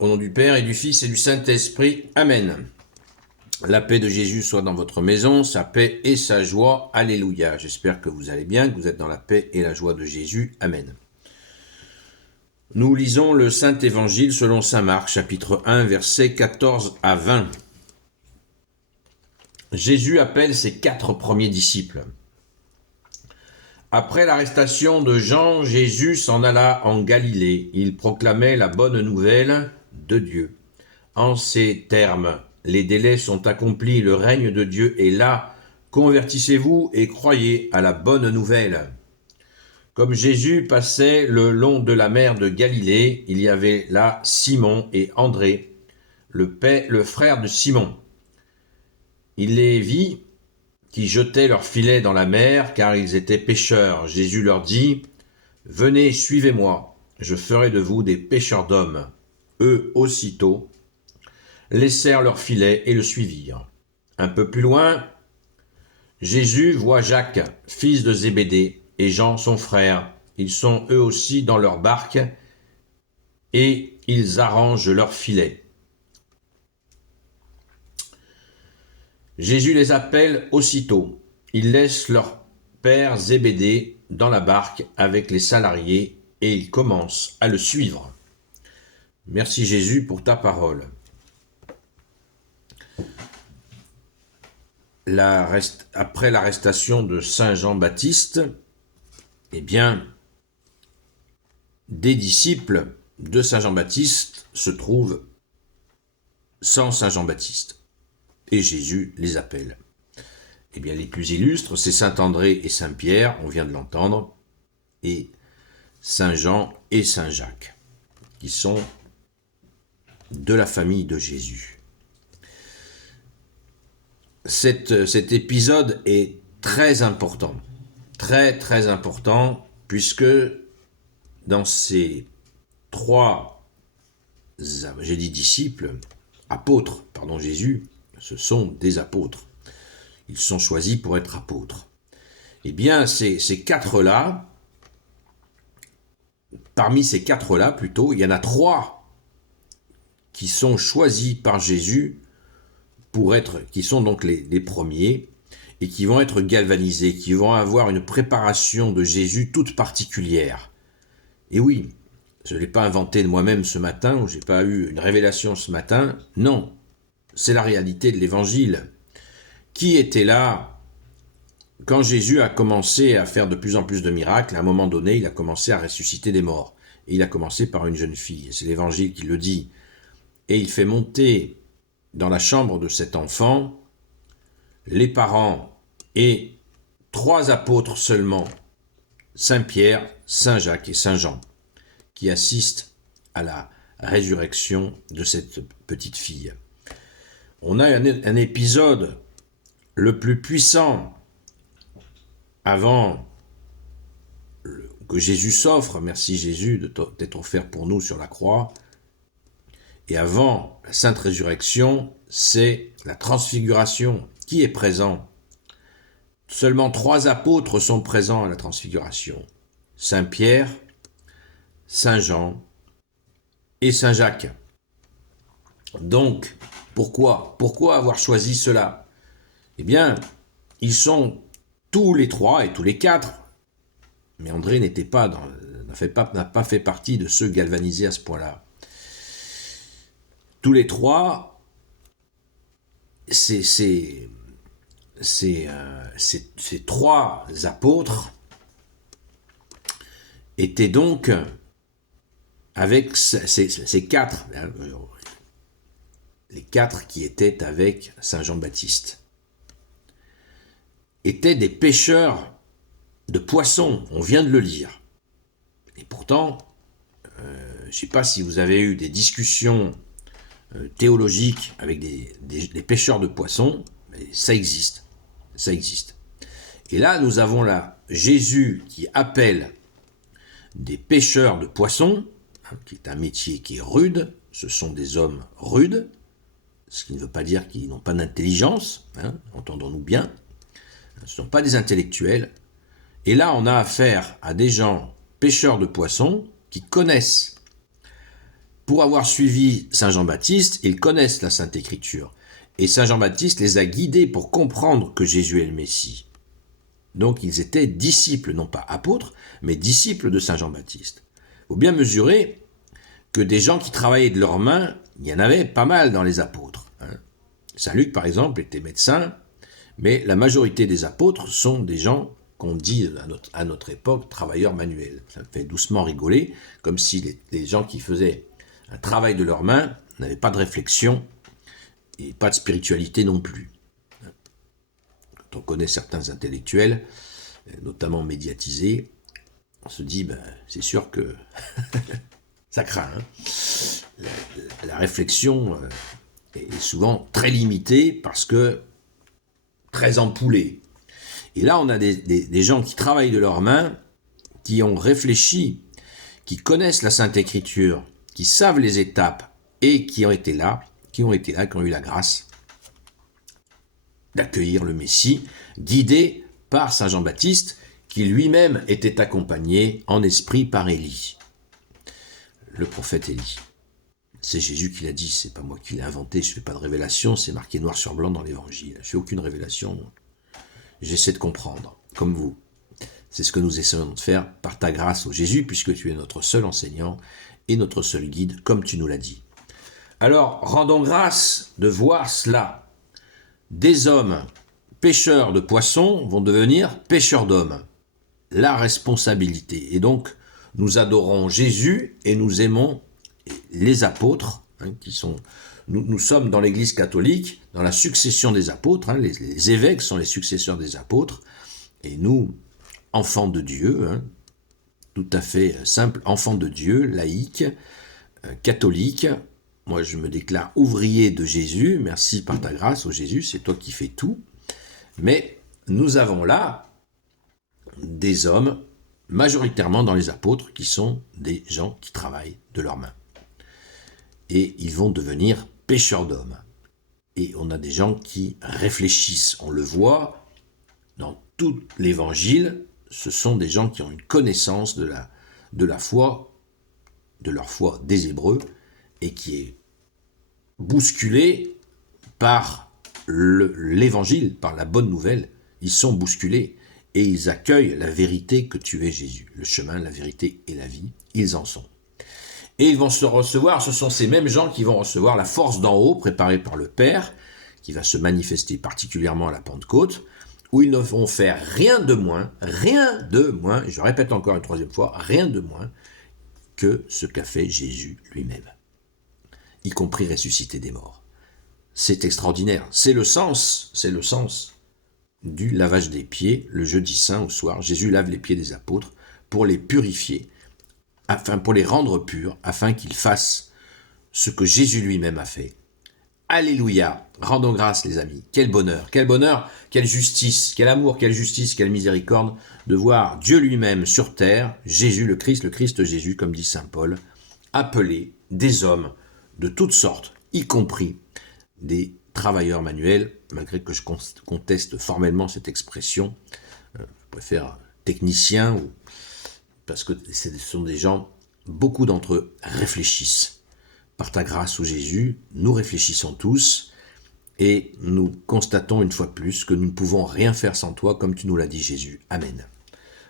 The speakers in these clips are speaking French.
Au nom du Père et du Fils et du Saint-Esprit. Amen. La paix de Jésus soit dans votre maison, sa paix et sa joie. Alléluia. J'espère que vous allez bien, que vous êtes dans la paix et la joie de Jésus. Amen. Nous lisons le Saint-Évangile selon saint Marc, chapitre 1, versets 14 à 20. Jésus appelle ses 4 premiers disciples. Après l'arrestation de Jean, Jésus s'en alla en Galilée. Il proclamait la bonne nouvelle de Dieu. En ces termes, les délais sont accomplis, le règne de Dieu est là. Convertissez-vous et croyez à la bonne nouvelle. Comme Jésus passait le long de la mer de Galilée, il y avait là Simon et André, le frère de Simon. Il les vit qui jetaient leurs filets dans la mer, car ils étaient pêcheurs. Jésus leur dit, « Venez, suivez-moi, je ferai de vous des pêcheurs d'hommes. » Eux aussitôt laissèrent leurs filets et le suivirent. Un peu plus loin, Jésus voit Jacques, fils de Zébédée, et Jean, son frère. Ils sont eux aussi dans leur barque, et ils arrangent leurs filets. Jésus les appelle aussitôt. Ils laissent leur père Zébédée dans la barque avec les salariés et ils commencent à le suivre. Merci Jésus pour ta parole. Après l'arrestation de Saint Jean-Baptiste, eh bien, des disciples de Saint Jean-Baptiste se trouvent sans Saint Jean-Baptiste. Et Jésus les appelle. Eh bien, les plus illustres, c'est Saint André et Saint Pierre, on vient de l'entendre, et Saint Jean et Saint Jacques, qui sont de la famille de Jésus. Cet épisode est très important, très important, puisque dans ces 3, j'ai dit disciples, apôtres, pardon, Jésus, ce sont des apôtres. Ils sont choisis pour être apôtres. Eh bien, ces 4-là, parmi ces 4-là, plutôt, il y en a 3 qui sont choisis par Jésus qui sont donc les premiers, et qui vont être galvanisés, qui vont avoir une préparation de Jésus toute particulière. Et oui, je ne l'ai pas inventé de moi-même ce matin, ou je n'ai pas eu une révélation ce matin, non. C'est la réalité de l'Évangile. Qui était là quand Jésus a commencé à faire de plus en plus de miracles? À un moment donné, il a commencé à ressusciter des morts. Et il a commencé par une jeune fille. C'est l'Évangile qui le dit. Et il fait monter dans la chambre de cet enfant les parents et 3 apôtres seulement, Saint Pierre, Saint Jacques et Saint Jean, qui assistent à la résurrection de cette petite fille. On a un épisode le plus puissant avant que Jésus s'offre, merci Jésus d'être offert pour nous sur la croix, et avant la sainte résurrection, c'est la transfiguration. Qui est présent? Seulement 3 apôtres sont présents à la transfiguration. Saint Pierre, Saint Jean et Saint Jacques. Donc, pourquoi avoir choisi cela? Eh bien, ils sont tous les 3 et tous les 4, mais André n'a pas fait partie de ceux galvanisés à ce point-là. Tous les 3, ces 3 apôtres étaient donc avec ces 4, les 4 qui étaient avec Saint Jean-Baptiste, étaient des pêcheurs de poissons, on vient de le lire. Et pourtant, je ne sais pas si vous avez eu des discussions théologiques avec des pêcheurs de poissons, mais ça existe. Et là, nous avons là Jésus qui appelle des pêcheurs de poissons, qui est un métier qui est rude, ce sont des hommes rudes, ce qui ne veut pas dire qu'ils n'ont pas d'intelligence, entendons-nous bien, ce ne sont pas des intellectuels, et là on a affaire à des gens pêcheurs de poissons qui connaissent pour avoir suivi Saint Jean-Baptiste, ils connaissent la Sainte Écriture. Et Saint Jean-Baptiste les a guidés pour comprendre que Jésus est le Messie. Donc ils étaient disciples, non pas apôtres, mais disciples de Saint Jean-Baptiste. Il faut bien mesurer que des gens qui travaillaient de leurs mains, il y en avait pas mal dans les apôtres. Saint Luc, par exemple, était médecin, mais la majorité des apôtres sont des gens qu'on dit à notre époque travailleurs manuels. Ça me fait doucement rigoler, comme si les gens qui faisaient un travail de leurs mains n'avaient pas de réflexion et pas de spiritualité non plus. Quand on connaît certains intellectuels, notamment médiatisés, on se dit, c'est sûr que ça craint. La réflexion est souvent très limitée parce que très ampoulée. Et là, on a des gens qui travaillent de leurs mains, qui ont réfléchi, qui connaissent la Sainte Écriture, qui savent les étapes et qui ont été là, qui ont eu la grâce d'accueillir le Messie, guidé par Saint Jean-Baptiste, qui lui-même était accompagné en esprit par Élie, le prophète Élie. C'est Jésus qui l'a dit, c'est pas moi qui l'ai inventé, je fais pas de révélation, c'est marqué noir sur blanc dans l'Évangile. Je fais aucune révélation, j'essaie de comprendre, comme vous. C'est ce que nous essayons de faire par ta grâce, ô Jésus, puisque tu es notre seul enseignant et notre seul guide, comme tu nous l'as dit. Alors, rendons grâce de voir cela. Des hommes pêcheurs de poissons vont devenir pêcheurs d'hommes. La responsabilité. Et donc, nous adorons Jésus et nous aimons les apôtres, qui sont... Nous sommes dans l'Église catholique, dans la succession des apôtres, les évêques sont les successeurs des apôtres, et nous, enfants de Dieu, tout à fait simples, enfants de Dieu, laïcs, catholiques. Moi, je me déclare ouvrier de Jésus, merci par ta grâce, ô Jésus, c'est toi qui fais tout. Mais nous avons là des hommes, majoritairement dans les apôtres, qui sont des gens qui travaillent de leurs mains. Et ils vont devenir pêcheurs d'hommes. Et on a des gens qui réfléchissent. On le voit dans tout l'Évangile, ce sont des gens qui ont une connaissance de la foi, de leur foi des Hébreux, et qui est bousculée par l'Évangile, par la bonne nouvelle. Ils sont bousculés et ils accueillent la vérité que tu es Jésus. Le chemin, la vérité et la vie, ils en sont. Et ils vont se recevoir, ce sont ces mêmes gens qui vont recevoir la force d'en haut, préparée par le Père, qui va se manifester particulièrement à la Pentecôte, où ils ne vont faire rien de moins, et je répète encore une troisième fois, rien de moins que ce qu'a fait Jésus lui-même, y compris ressusciter des morts. C'est extraordinaire, c'est le sens du lavage des pieds, le jeudi saint au soir. Jésus lave les pieds des apôtres pour les purifier, pour les rendre purs, afin qu'ils fassent ce que Jésus lui-même a fait. Alléluia, rendons grâce les amis, quel bonheur, quelle justice, quel amour, quelle justice, quelle miséricorde de voir Dieu lui-même sur terre, Jésus le Christ Jésus, comme dit saint Paul, appeler des hommes de toutes sortes, y compris des travailleurs manuels, malgré que je conteste formellement cette expression, je préfère technicien, parce que ce sont des gens, beaucoup d'entre eux réfléchissent. Par ta grâce, ô Jésus, nous réfléchissons tous et nous constatons une fois de plus que nous ne pouvons rien faire sans toi, comme tu nous l'as dit, Jésus. Amen.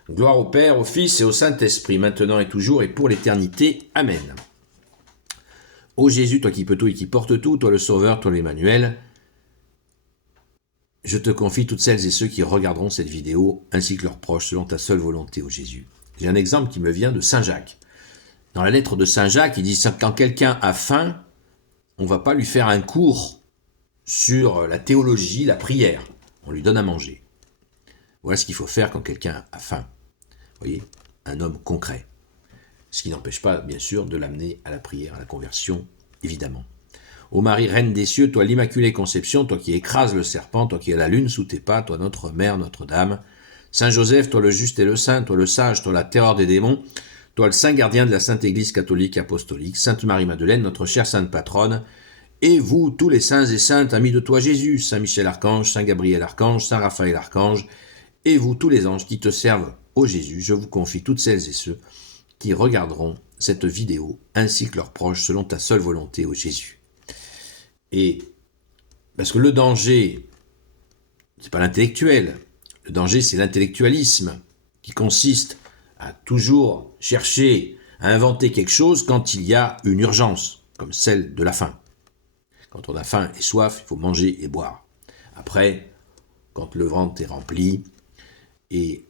Gloire au Père, au Fils et au Saint-Esprit, maintenant et toujours et pour l'éternité. Amen. Ô Jésus, toi qui peux tout et qui portes tout, toi le Sauveur, toi l'Emmanuel, je te confie toutes celles et ceux qui regarderont cette vidéo, ainsi que leurs proches, selon ta seule volonté, ô Jésus. J'ai un exemple qui me vient de Saint Jacques. Dans la lettre de Saint Jacques, il dit « Quand quelqu'un a faim, on ne va pas lui faire un cours sur la théologie, la prière. On lui donne à manger. » Voilà ce qu'il faut faire quand quelqu'un a faim. Vous voyez, un homme concret. Ce qui n'empêche pas, bien sûr, de l'amener à la prière, à la conversion, évidemment. Ô Marie, Reine des cieux, toi l'Immaculée Conception, toi qui écrases le serpent, toi qui as la lune sous tes pas, toi notre Mère, Notre-Dame. Saint Joseph, toi le juste et le saint, toi le sage, toi la terreur des démons, toi le saint gardien de la Sainte Église catholique apostolique, Sainte Marie-Madeleine, notre chère sainte patronne, et vous, tous les saints et saintes, amis de toi Jésus, Saint Michel Archange, Saint Gabriel Archange, Saint Raphaël Archange, et vous, tous les anges qui te servent, ô Jésus, je vous confie toutes celles et ceux qui regarderont cette vidéo, ainsi que leurs proches, selon ta seule volonté, ô Jésus. Et parce que le danger, c'est pas l'intellectuel, le danger c'est l'intellectualisme, qui consiste à toujours chercher à inventer quelque chose quand il y a une urgence, comme celle de la faim. Quand on a faim et soif, il faut manger et boire. Après, quand le ventre est rempli et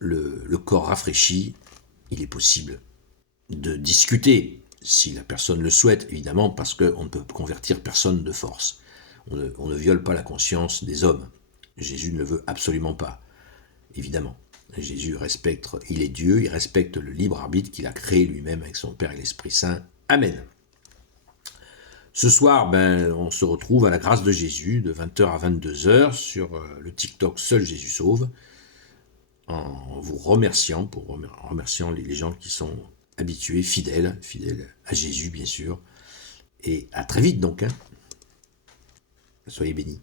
le corps rafraîchi, il est possible de discuter, si la personne le souhaite, évidemment, parce qu'on ne peut convertir personne de force. On ne viole pas la conscience des hommes. Jésus ne le veut absolument pas, évidemment. Jésus respecte, il est Dieu, il respecte le libre arbitre qu'il a créé lui-même avec son Père et l'Esprit Saint. Amen. Ce soir, on se retrouve à la grâce de Jésus, de 20h à 22h, sur le TikTok Seul Jésus Sauve, en vous remerciant, en remerciant les gens qui sont habitués, fidèles à Jésus, bien sûr. Et à très vite, donc. Soyez bénis.